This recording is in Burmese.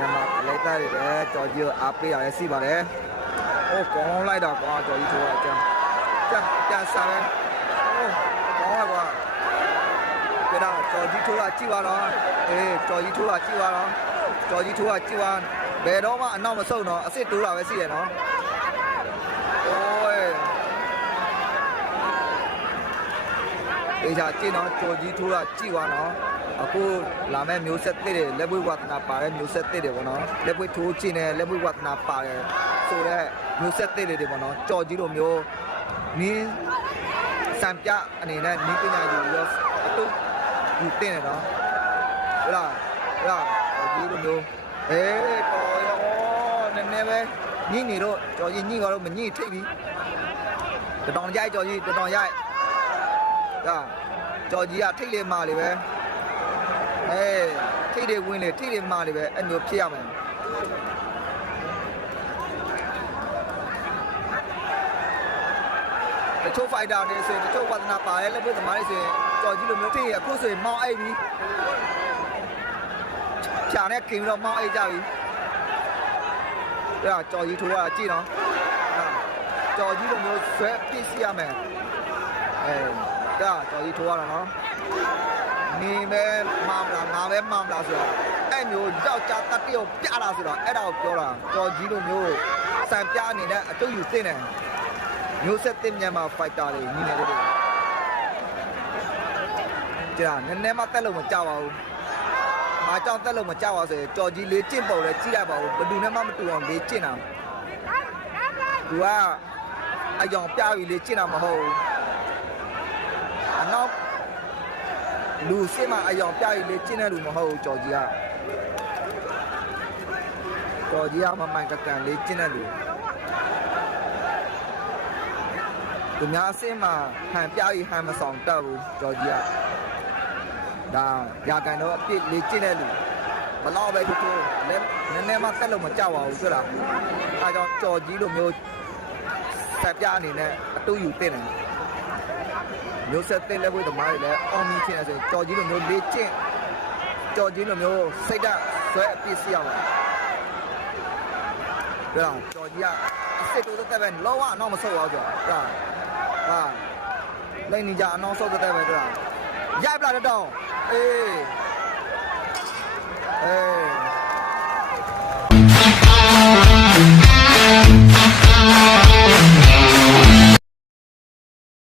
ညမှာလိုက်တာတယ်ကြော်ကြီးအားပေးရတယ်စီပါတယ်โอ้ကောင်းလိုက်တာကွာကြော်ကြီးထိုးတာကြစားတယ်โอ้ကောင်းကွာကြတာကြော်ကြီးထိုးတာကြည့်ပါတော့အေးကြော်ကြီးထိုးတာကြည့်ပါတော့ကြော်ကြီးထိုးတာကြည့်ပါဘယ်တော့မှအနောက်မဆုတ်တော့အစ်စ်တိုးတာပဲရှိရနော်โอ้ยဒီချာကြည့်နော်ကြော်ကြီးထိုးတာကြည့်ပါနော်အခုလာမဲ့မျိုးဆက်တစ်တွေလက်ပွေးဝါသနာပါတဲ့မျိုးဆက်တစ်တွေပေါ့နော်လက်ပွေးထိုးခြင်းနဲ့လက်ပွေးဝါသနာပါတယ်ဆိုတော့မျိုးဆက်တစ်တွေပေါ့နော်ကြော်ကြီးလိုမျိုးနင်းစံပြအနေနဲ့နင်းပညာယူရောအတူယူတင်တယ်နော်ဟုတ်လားကြော်ကြီးလိုမျိုးအေးတော်ရောနည်းနည်းပဲညှိနေတော့ကြော်ကြီးညှိတော့မညှိထိပ်ပြီတောင်ရိုက်ကြော်ကြီးတောင်ရိုက်ဒါကြော်ကြီးကထိပ်လေမာလေပဲထိတ်တွေဝင်လေထိတ်တွေမာလေပဲအဲ့လိုဖြစ်ရမယ်တချို့ fighter တွေဆိုရင်တချို့ဝါသနာပါရဲ့လက်ပွေးသမားတွေဆိုရင်ကြော်ကြီးလိုမျိုးထိတ်ရအခုဆိုရင်မောင်းအိပ်ပြီဖြာနဲ့ခင်တော့မောင်းအိပ်ကြပြီဒါကြော်ကြီးထိုးရကြည့်နော်ကြော်ကြီးလိုမျိုးဆွဲပြစ်စီရမယ်ဒါကြော်ကြီးထိုးရတာနော်နေမဲမမလားငါပဲမမလားဆိုတော့အဲ့မျိုးယောက်ျားတတ်တယောက်ပြလာဆိုတော့အဲ့ဒါကိုပြောတာကြော်ကြီးလိုမျိုးစံပြအနေနဲ့အတုပ်ယူသိနေမျိုးဆက်တင်မြန်မာဖိုက်တာတွေညီနေတယ်ကြာနည်းနည်းမှတက်လို့မကြောက်ပါဘူး။အားကြောင့်တက်လို့မကြောက်ပါဆိုရင်ကြော်ကြီးလေးကျင့်ပုံလဲကြည့်ရပါဘူး။ဘယ်သူနဲ့မှမတူအောင်လေးကျင့်တာ။သူကအယောင်ပြပြီးလေးကျင့်တာမဟုတ်ဘူး။အနောက်လူစစ်မှအယောင်ပြပြီးလေးကျင့်တဲ့လူမဟုတ်ဘူးကြော်ကြီးကမမှန်ကန်လေးကျင့်တဲ့လူသူများအစင်းမှာဟန်ပြပြီးဟန်မဆောင်တက်ဘူးကြော်ကြီးကဒါရာကန်တော့အပြစ်လေးကျင့်တဲ့လူဘလောက်ပဲထိုးနည်းနည်းမှတက်လို့မကြောက်ပါဘူးဆိုတော့အဲကြောင့်ကြော်ကြီးလိုမျိုးဆက်ပြအနေနဲ့အတူယူတင်တယ်မျိုးဆက်တဲ့လက်ဝဲသမားတွေလည်းအောင်မြင်ခြင်းဆိုကြော်ကြီးလိုမျိုးလေးကျင့်ကြော်ကြီးလိုမျိုးစိတ်ဓာတ်ဆွဲအပြစ်စီရမှာဒါကြော်ကြီးကအစ်စ်တိုးတက်ပဲလောကအနောက်မဆုတ်အောင်ကြော်ဒါလိမ့်နေကြအနောက်ဆုတ်တက်ပဲဒါရိုက်ပလာတော့အေး